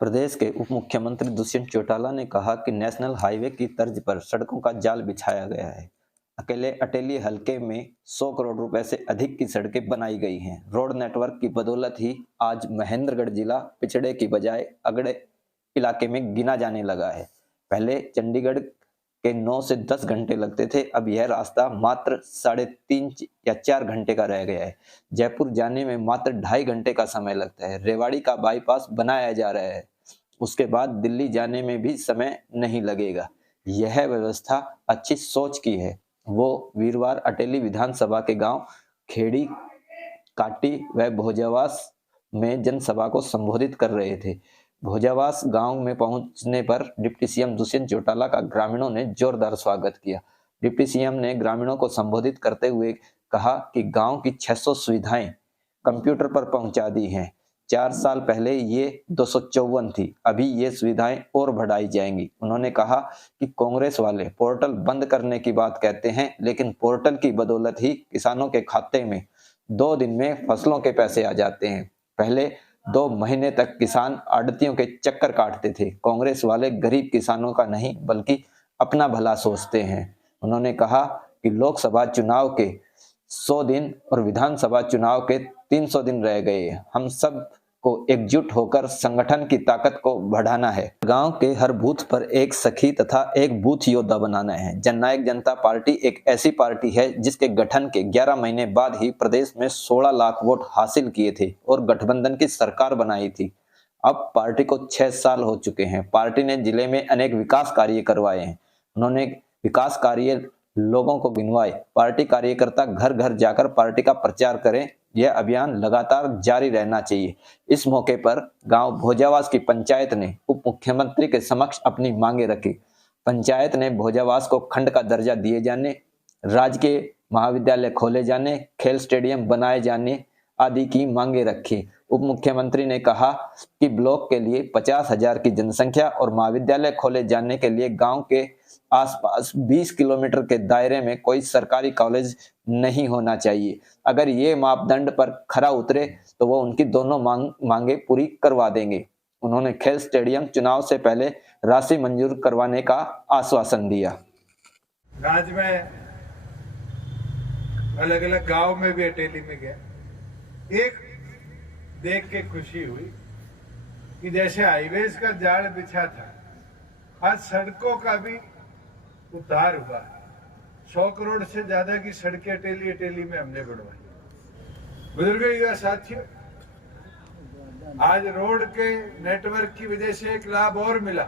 प्रदेश के उप मुख्यमंत्री दुष्यंत चौटाला ने कहा कि नेशनल हाईवे की तर्ज पर सड़कों का जाल बिछाया गया है। अकेले अटेली हलके में 100 करोड़ रुपए से अधिक की सड़कें बनाई गई हैं। रोड नेटवर्क की बदौलत ही आज महेंद्रगढ़ जिला पिछड़े की बजाय अगड़े इलाके में गिना जाने लगा है। पहले चंडीगढ़ के 9 से 10 घंटे लगते थे, अब यह रास्ता मात्र 3.5 या 4 घंटे का रह गया है। जयपुर जाने में मात्र 2.5 घंटे का समय लगता है। रेवाड़ी का बाईपास बनाया जा रहा है, उसके बाद दिल्ली जाने में भी समय नहीं लगेगा। यह व्यवस्था अच्छी सोच की है। वो वीरवार अटेली विधानसभा के गांव खेड़ी, काटी व भोजावास में जनसभा को संबोधित कर रहे थे। भोजावास गांव में पहुंचने पर डिप्टी सीएम दुष्यंत चौटाला का ग्रामीणों ने जोरदार स्वागत किया। डिप्टी सीएम ने ग्रामीणों को संबोधित करते हुए कहा कि गांव की 600 सुविधाएं कंप्यूटर पर पहुंचा दी हैं। 4 साल पहले ये 254 थी, अभी ये सुविधाएं और बढ़ाई जाएंगी। उन्होंने कहा कि कांग्रेस वाले पोर्टल बंद करने की बात कहते हैं, लेकिन पोर्टल की बदौलत ही किसानों के खाते में 2 दिन में फसलों के पैसे आ जाते हैं। पहले 2 महीने तक किसान आड़तियों के चक्कर काटते थे। कांग्रेस वाले गरीब किसानों का नहीं बल्कि अपना भला सोचते हैं। उन्होंने कहा कि लोकसभा चुनाव के 100 दिन और विधानसभा चुनाव के 300 दिन रह गए। हम सब को एकजुट होकर संगठन की ताकत को बढ़ाना है। गांव के हर बूथ पर एक सखी तथा एक बूथ योद्धा बनाना है। जननायक जनता पार्टी एक ऐसी पार्टी है जिसके गठन के 11 महीने बाद ही प्रदेश में 16 लाख वोट हासिल किए थे और गठबंधन की सरकार बनाई थी। अब पार्टी को 6 साल हो चुके हैं। पार्टी ने जिले में अनेक विकास कार्य करवाए हैं। उन्होंने विकास कार्य लोगों को गिनवाए। पार्टी कार्यकर्ता घर घर जाकर पार्टी का प्रचार करें। यह अभियान लगातार जारी रहना चाहिए। इस मौके पर गांव भोजावास की पंचायत ने उप मुख्यमंत्री के समक्ष अपनी मांगे रखी। पंचायत ने भोजावास को खंड का दर्जा दिए जाने, राजकीय महाविद्यालय खोले जाने, खेल स्टेडियम बनाए जाने आदि की मांगे रखी। उप मुख्यमंत्री ने कहा कि ब्लॉक के लिए 50,000 की जनसंख्या और महाविद्यालय खोले जाने के लिए गांव के आसपास 20 किलोमीटर के दायरे में कोई सरकारी कॉलेज नहीं होना चाहिए। अगर ये मापदंड पर खरा उतरे तो वो उनकी दोनों मांगे पूरी करवा देंगे। उन्होंने खेल स्टेडियम चुनाव से पहले राशि मंजूर करवाने का आश्वासन दिया। आज मैं अलग अलग गांव में भी अटेली में गया, एक देख के खुशी हुई कि जैसे हाईवेज का जाल बिछा था, आज सड़कों का भी उद्धार हुआ। 100 करोड़ से ज्यादा की सड़कें अटेली में हमने बढ़वाई। बुजुर्ग युवा साथियों, आज रोड के नेटवर्क की वजह से एक लाभ और मिला।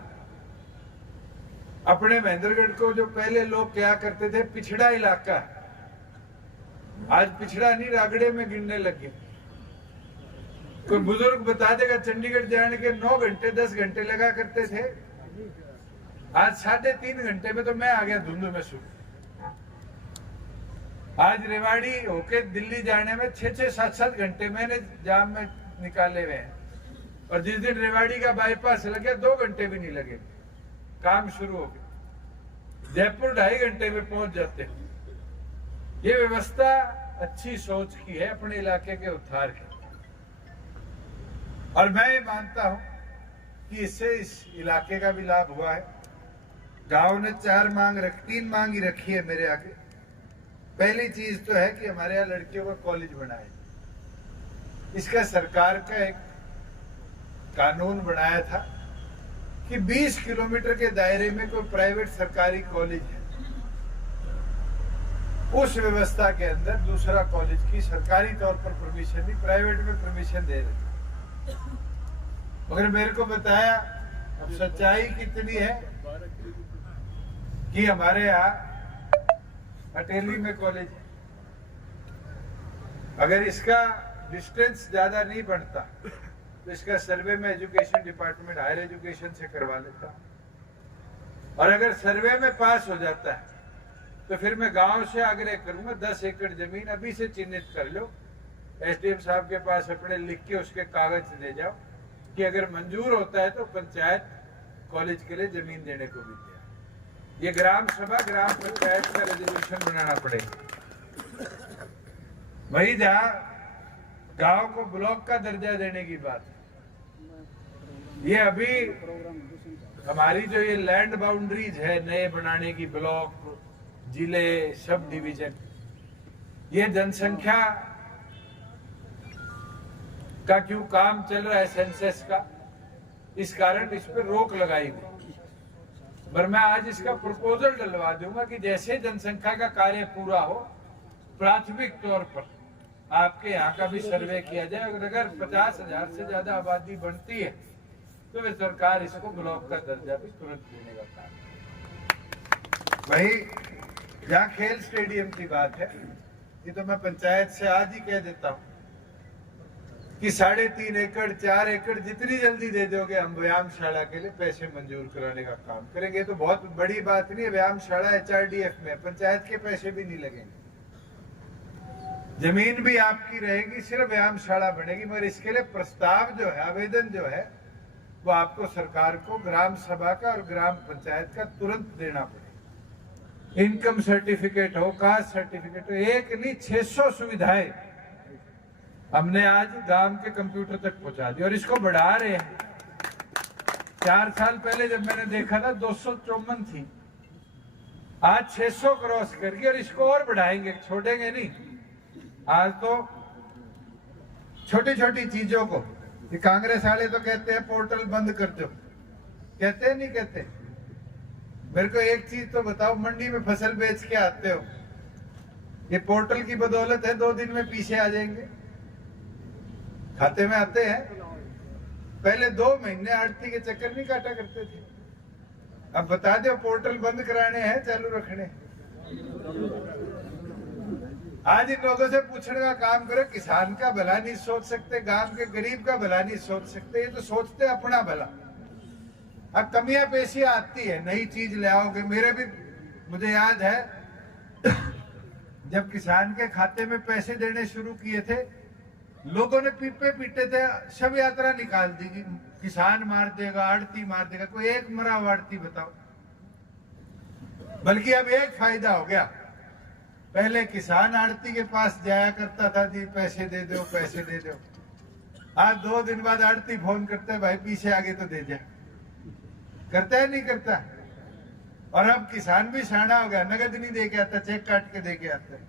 अपने महेंद्रगढ़ को जो पहले लोग क्या करते थे पिछड़ा इलाका, आज पिछड़ा नहीं रागड़े में गिनने लगे। कोई बुजुर्ग बता देगा चंडीगढ़ जाने के 9 घंटे 10 घंटे लगा करते थे, आज 3.5 घंटे में तो मैं आ गया धुंध में सु। आज रेवाड़ी होके दिल्ली जाने में 6-6, 7-7 घंटे मैंने जाम में निकाले हुए हैं, और जिस दिन रेवाड़ी का बाईपास लगे 2 घंटे भी नहीं लगे, काम शुरू हो गया। जयपुर 2.5 घंटे में पहुंच जाते हैं। ये व्यवस्था अच्छी सोच की है अपने इलाके के उद्धार की, और मैं ये मानता हूं कि इससे इस इलाके का भी लाभ हुआ है। गांव ने 3 मांग ही रखी है मेरे आगे। पहली चीज तो है कि हमारे यहाँ लड़कियों का कॉलेज बनाए। इसका सरकार का एक कानून बनाया था कि 20 किलोमीटर के दायरे में कोई प्राइवेट सरकारी कॉलेज है, उस व्यवस्था के अंदर दूसरा कॉलेज की सरकारी तौर पर परमिशन नहीं, प्राइवेट में परमिशन दे रहे। मगर मेरे को बताया, अब सच्चाई कितनी है कि हमारे यहाँ अटेली में कॉलेज है। अगर इसका डिस्टेंस ज्यादा नहीं बढ़ता तो इसका सर्वे में एजुकेशन डिपार्टमेंट हायर एजुकेशन से करवा लेता, और अगर सर्वे में पास हो जाता है तो फिर मैं गांव से आग्रह करूंगा 10 एकड़ जमीन अभी से चिन्हित कर लो, एसडीएम साहब के पास अपने लिख के उसके कागज दे जाओ कि अगर मंजूर होता है तो पंचायत कॉलेज के लिए जमीन देने को भी तैयार। ये ग्राम सभा ग्राम पंचायत का रेजोल्यूशन बनाना पड़ेगा। वही जहाँ गांव को ब्लॉक का दर्जा देने की बात है, ये अभी हमारी जो ये लैंड बाउंड्रीज है नए बनाने की, ब्लॉक, जिले, सब डिवीजन, ये जनसंख्या का क्यों काम चल रहा है सेंसस का, इस कारण इस पर रोक लगाई गई। पर मैं आज इसका प्रपोजल डलवा दूंगा कि जैसे जनसंख्या का कार्य पूरा हो, प्राथमिक तौर पर आपके यहाँ का भी सर्वे किया जाए, और अगर 50,000 से ज्यादा आबादी बढ़ती है तो वे सरकार इसको ब्लॉक का दर्जा भी तुरंत देने का काम। भाई जहाँ खेल स्टेडियम की बात है, ये तो मैं पंचायत से आज ही कह देता हूँ कि 3.5 एकड़ 4 एकड़ जितनी जल्दी दे दोगे हम व्यायामशाला के लिए पैसे मंजूर कराने का काम करेंगे। तो बहुत बड़ी बात नहीं है, व्यायामशाला HRDF में पंचायत के पैसे भी नहीं लगेंगे, जमीन भी आपकी रहेगी, सिर्फ व्यायामशाला बनेगी। मगर इसके लिए प्रस्ताव जो है, आवेदन जो है, वो आपको सरकार को ग्राम सभा का और ग्राम पंचायत का तुरंत देना पड़ेगा। इनकम सर्टिफिकेट हो, कास्ट सर्टिफिकेट हो, एक नहीं 600 सुविधाएं हमने आज गांव के कंप्यूटर तक पहुंचा दी और इसको बढ़ा रहे हैं। 4 साल पहले जब मैंने देखा था 254 थी, आज 600 क्रॉस कर गई और इसको और बढ़ाएंगे, छोड़ेंगे नहीं। आज तो छोटी छोटी चीजों को, ये कांग्रेस वाले तो कहते हैं पोर्टल बंद कर दो, कहते हैं नहीं कहते। मेरे को एक चीज तो बताओ, मंडी में फसल बेच के आते हो, ये पोर्टल की बदौलत है 2 दिन में पीछे आ जाएंगे, खाते में आते हैं। पहले 2 महीने आड़ती के चक्कर नहीं काटा करते थे, अब बता दो पोर्टल बंद कराने हैं चालू रखने। आज इन लोगों से पूछने का काम करो, किसान का भला नहीं सोच सकते, गांव के गरीब का भला नहीं सोच सकते, ये तो सोचते अपना भला। अब कमियां पेशियां आती है, नई चीज ले आओगे। मुझे याद है जब किसान के खाते में पैसे देने शुरू किए थे, लोगों ने पीपे पीटे थे, शव यात्रा निकाल दी, किसान मार देगा, आड़ती मार देगा, कोई एक मरा आड़ती बताओ। बल्कि अब एक फायदा हो गया, पहले किसान आड़ती के पास जाया करता था, जी पैसे दे दो पैसे दे दो। आज 2 दिन बाद आड़ती फोन करता है, भाई पीछे आगे तो दे जाए, करता है नहीं करता। और अब किसान भी शाना हो गया, नगद नहीं दे के आता, चेक काट के दे के आता है।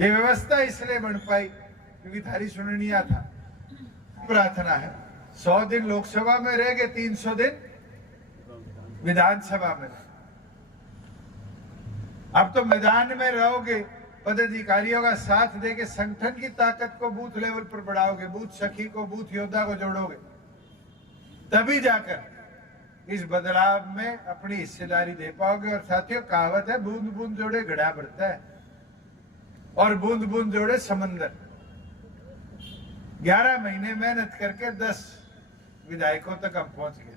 ये व्यवस्था इसलिए बन पाई क्योंकि थारी सुननिया था। प्रार्थना है 100 दिन लोकसभा में रह गए, 300 दिन विधानसभा में। अब तो मैदान में रहोगे, पदाधिकारियों का साथ देके संगठन की ताकत को बूथ लेवल पर बढ़ाओगे, बूथ सखी को, बूथ योद्धा को जोड़ोगे, तभी जाकर इस बदलाव में अपनी हिस्सेदारी दे पाओगे। और साथियों, कहावत है, बूंद बूंद जोड़े घड़ा भरता है और बूंद बूंद जोड़े समंदर। 11 महीने मेहनत करके 10 विधायकों तक हम पहुंच गए,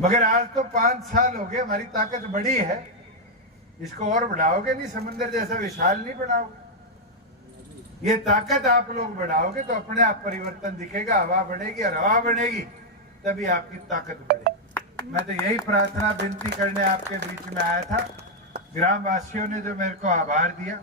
मगर आज तो 5 साल हो गए, हमारी ताकत बढ़ी है, इसको और बढ़ाओगे नहीं, समंदर जैसा विशाल नहीं बढ़ाओगे। ये ताकत आप लोग बढ़ाओगे तो अपने आप परिवर्तन दिखेगा, हवा बढ़ेगी, और हवा बढ़ेगी तभी आपकी ताकत बढ़ेगी। मैं तो यही प्रार्थना विनती करने आपके बीच में आया था। ग्रामवासियों ने जो मेरे को आभार दिया,